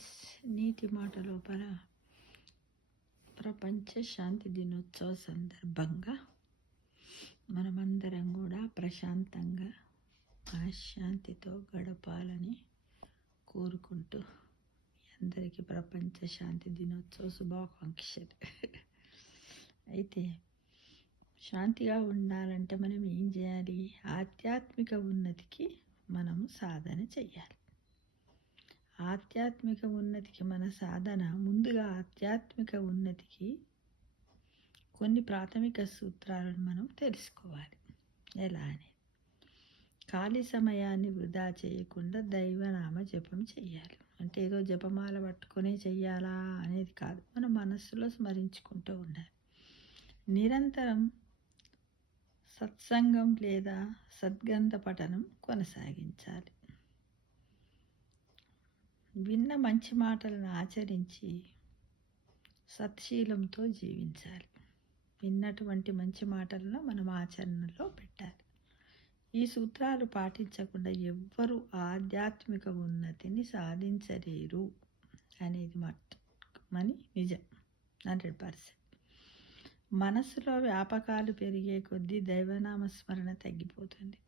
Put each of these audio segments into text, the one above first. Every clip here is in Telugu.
ఫ్రెండ్స్, నీటి మాట లోపల ప్రపంచ శాంతి దినోత్సవ సందర్భంగా మనమందరం కూడా ప్రశాంతంగా మనశ్శాంతితో గడపాలని కోరుకుంటూ అందరికీ ప్రపంచ శాంతి దినోత్సవ శుభాకాంక్షలు. అయితే శాంతిగా ఉండాలంటే మనం ఏం చేయాలి? ఆధ్యాత్మిక ఉన్నతికి మనము సాధన చెయ్యాలి. ఆధ్యాత్మిక ఉన్నతికి మన సాధన ముందుగా ఆధ్యాత్మిక ఉన్నతికి కొన్ని ప్రాథమిక సూత్రాలను మనం తెలుసుకోవాలి. ఎలా అని? ఖాళీ సమయాన్ని వృధా చేయకుండా దైవనామ జపం చేయాలి. అంటే ఏదో జపమాల పట్టుకొని చెయ్యాలా అనేది కాదు, మన మనస్సులో స్మరించుకుంటూ ఉండాలి. నిరంతరం సత్సంగం లేదా సద్గంధ పఠనం కొనసాగించాలి. విన్న మంచి మాటలను ఆచరించి సత్శీలంతో జీవించాలి. విన్నటువంటి మంచి మాటలను మనం ఆచరణలో పెట్టాలి. ఈ సూత్రాలు పాటించకుండా ఎవ్వరూ ఆధ్యాత్మిక ఉన్నతిని సాధించలేరు అనేది మని నిజం, 100%. మనస్సులో వ్యాపకాలు పెరిగే కొద్దీ దైవనామస్మరణ తగ్గిపోతుంది.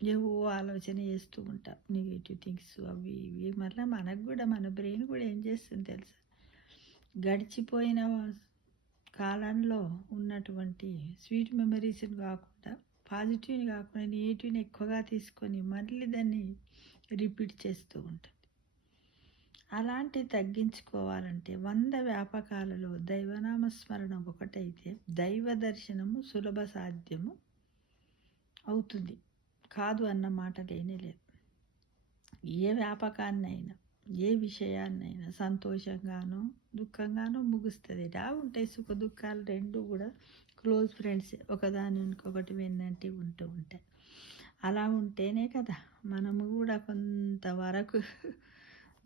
ఏవో ఆలోచన చేస్తూ ఉంటాం, నెగిటివ్ థింగ్స్ అవి ఇవి. మళ్ళీ మనకు కూడా మన బ్రెయిన్ కూడా ఏం చేస్తుంది తెలుసా? గడిచిపోయిన కాలంలో ఉన్నటువంటి స్వీట్ మెమరీస్ని కాకుండా, పాజిటివ్ని కాకుండా నెగిటివ్ని ఎక్కువగా తీసుకొని మళ్ళీ దాన్ని రిపీట్ చేస్తూ ఉంటుంది. అలాంటివి తగ్గించుకోవాలంటే 100 వ్యాపకాలలో దైవనామస్మరణ ఒకటైతే దైవ దర్శనము సులభ సాధ్యము అవుతుంది. కాదు అన్న మాట లేనే లేదు. ఏ వ్యాపకాన్నైనా ఏ విషయాన్నైనా సంతోషంగానో దుఃఖంగానో ముగుస్తుంది. ఎలా ఉంటాయి సుఖ దుఃఖాలు రెండు కూడా క్లోజ్ ఫ్రెండ్స్, ఒకదాని ఇంకొకటి వెన్నంటి ఉంటూ ఉంటాయి. అలా ఉంటేనే కదా మనము కూడా కొంతవరకు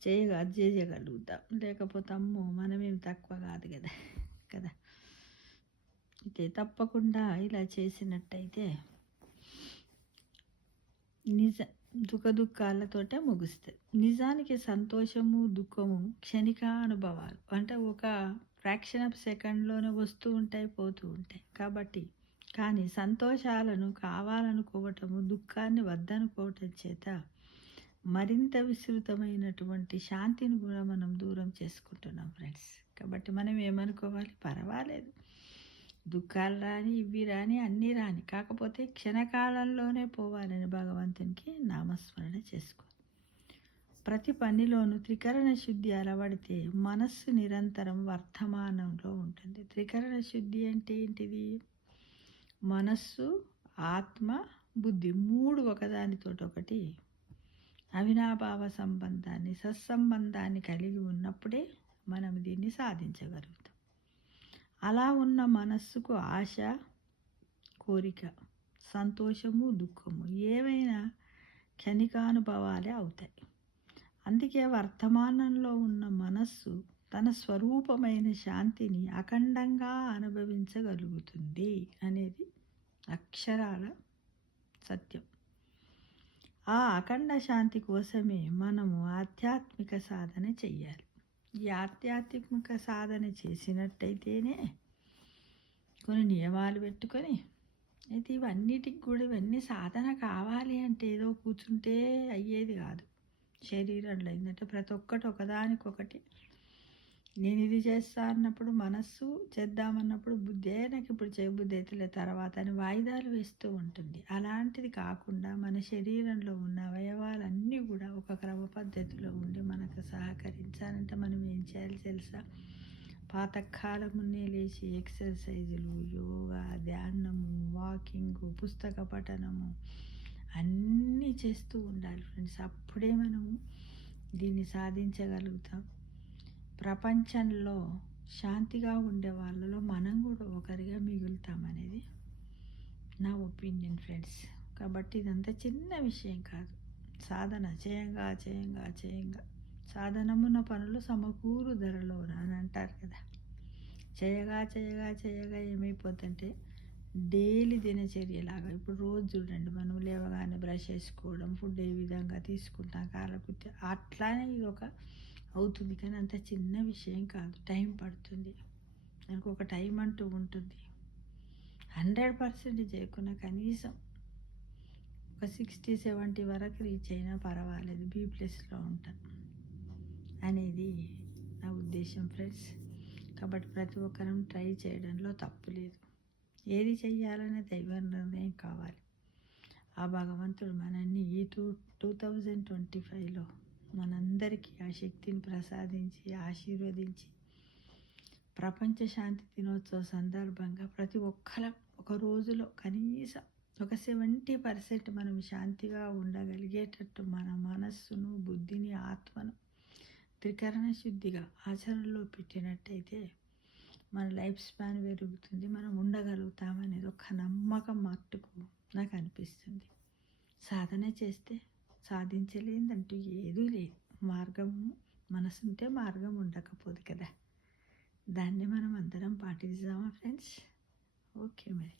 చేయగలుగుతాం. లేకపోతే అమ్మో మనమేం తక్కువ కాదు కదా. అయితే తప్పకుండా ఇలా చేసినట్టయితే సుఖ దుఃఖాలతోటే ముగుస్తుంది. నిజానికి సంతోషము దుఃఖము క్షణిక అనుభవాలు, అంటే ఒక ఫ్రాక్షన్ ఆఫ్ సెకండ్లోనే వస్తూ ఉంటాయి, పోతూ ఉంటాయి. కానీ సంతోషాలను కావాలనుకోవటము, దుఃఖాన్ని వద్దనుకోవటం చేత మరింత విస్తృతమైనటువంటి శాంతిని కూడా మనం దూరం చేసుకుంటున్నాం ఫ్రెండ్స్. కాబట్టి మనం ఏమనుకోవాలి? పర్వాలేదు, దుఃఖాలు రాని ఇవి రాని అన్నీ రాని, కాకపోతే క్షణకాలంలోనే పోవాలని భగవంతునికి నామస్మరణ చేసుకో. ప్రతి పనిలోనూ త్రికరణ శుద్ధి అలవడితే మనస్సు నిరంతరం వర్తమానంలో ఉంటుంది. త్రికరణ శుద్ధి అంటే ఏంటిది? మనస్సు, ఆత్మ, బుద్ధి మూడు ఒకదానితోటొకటి అవినాభావ సంబంధాన్ని, సత్సంబంధాన్ని కలిగి ఉన్నప్పుడే మనం దీన్ని సాధించగలుగుతాం. అలా ఉన్న మనస్సుకు ఆశ, కోరిక, సంతోషము, దుఃఖము ఏవైనా క్షణికానుభవాలే అవుతాయి. అందుకే వర్తమానంలో ఉన్న మనస్సు తన స్వరూపమైన శాంతిని అఖండంగా అనుభవించగలుగుతుంది అనేది అక్షరాల సత్యం. ఆ అఖండ శాంతి కోసమే మనము ఆధ్యాత్మిక సాధన చెయ్యాలి. ఈ ఆధ్యాత్మిక సాధన చేసినట్టయితేనే కొన్ని నియమాలు పెట్టుకొని, అయితే ఇవన్నిటికి కూడా ఇవన్నీ సాధన కావాలి అంటే ఏదో కూర్చుంటే అయ్యేది కాదు. శరీరంలో ఏంటంటే ప్రతి ఒక్కటి ఒకదానికొకటి, నేను ఇది చేస్తా అన్నప్పుడు మనస్సు, చేద్దామన్నప్పుడు బుద్ధి నాకు ఇప్పుడు చేయబుద్ధి అయితే తర్వాత అని వాయిదాలు వేస్తూ ఉంటుంది. అలాంటిది కాకుండా మన శరీరంలో ఉన్న అవయవాలన్నీ కూడా ఒక క్రమ పద్ధతిలో ఉండి మనకు సహకరించాలంటే మనం ఏం చేయాలి తెలుసా? పాతకాలమునే లేచి ఎక్సర్సైజులు, యోగా, ధ్యానము, వాకింగ్, పుస్తక పఠనము అన్నీ చేస్తూ ఉండాలి ఫ్రెండ్స్. అప్పుడే మనము దీన్ని సాధించగలుగుతాం. ప్రపంచంలో శాంతిగా ఉండే వాళ్ళలో మనం కూడా ఒకరిగా మిగులుతామనేది నా ఒపీనియన్ ఫ్రెండ్స్. కాబట్టి ఇదంతా చిన్న విషయం కాదు. సాధన చేయంగా సాధనమున్న పనులు సమకూరు ధరలో అని అంటారు కదా. చేయగా ఏమైపోతుందంటే డైలీ దినచర్యలాగా, ఇప్పుడు రోజు చూడండి, మనం లేవగానే బ్రష్ చేసుకోవడం, ఫుడ్ ఏ విధంగా తీసుకుంటాం, కాలకృత్య, అట్లానే ఇది ఒక అవుతుంది. కానీ అంత చిన్న విషయం కాదు. టైం పడుతుంది. దానికి ఒక టైం అంటూ ఉంటుంది. 100% చేయకున్నా కనీసం ఒక 60-70 వరకు రీచ్ అయినా పర్వాలేదు. B+లో ఉంటా అనేది నా ఉద్దేశం ఫ్రెండ్స్. కాబట్టి ప్రతి ఒక్కరం ట్రై చేయడంలో తప్పు లేదు. ఏది చెయ్యాలనే దైవ నిర్ణయం కావాలి. ఆ భగవంతుడు మనల్ని ఈ 2025లో మనందరికీ ఆ శక్తిని ప్రసాదించి ఆశీర్వదించి ప్రపంచ శాంతి దినోత్సవ సందర్భంగా ప్రతి ఒక్కరం ఒక రోజులో కనీసం ఒక 70% మనం శాంతిగా ఉండగలిగేటట్టు మన మనస్సును, బుద్ధిని, ఆత్మను త్రికరణ శుద్ధిగా ఆచరణలో పెట్టినట్టయితే మన లైఫ్ స్పాన్ పెరుగుతుంది. మనం ఉండగలుగుతామనేది ఒక నమ్మకం మట్టుకు నాకు అనిపిస్తుంది. సాధన చేస్తే సాధించలేదంటూ ఏదీ లేదు. మార్గము మనసుంటే మార్గం ఉండకపోదు కదా. దాన్ని మనం అందరం పాటిద్దామా ఫ్రెండ్స్? ఓకే మరి.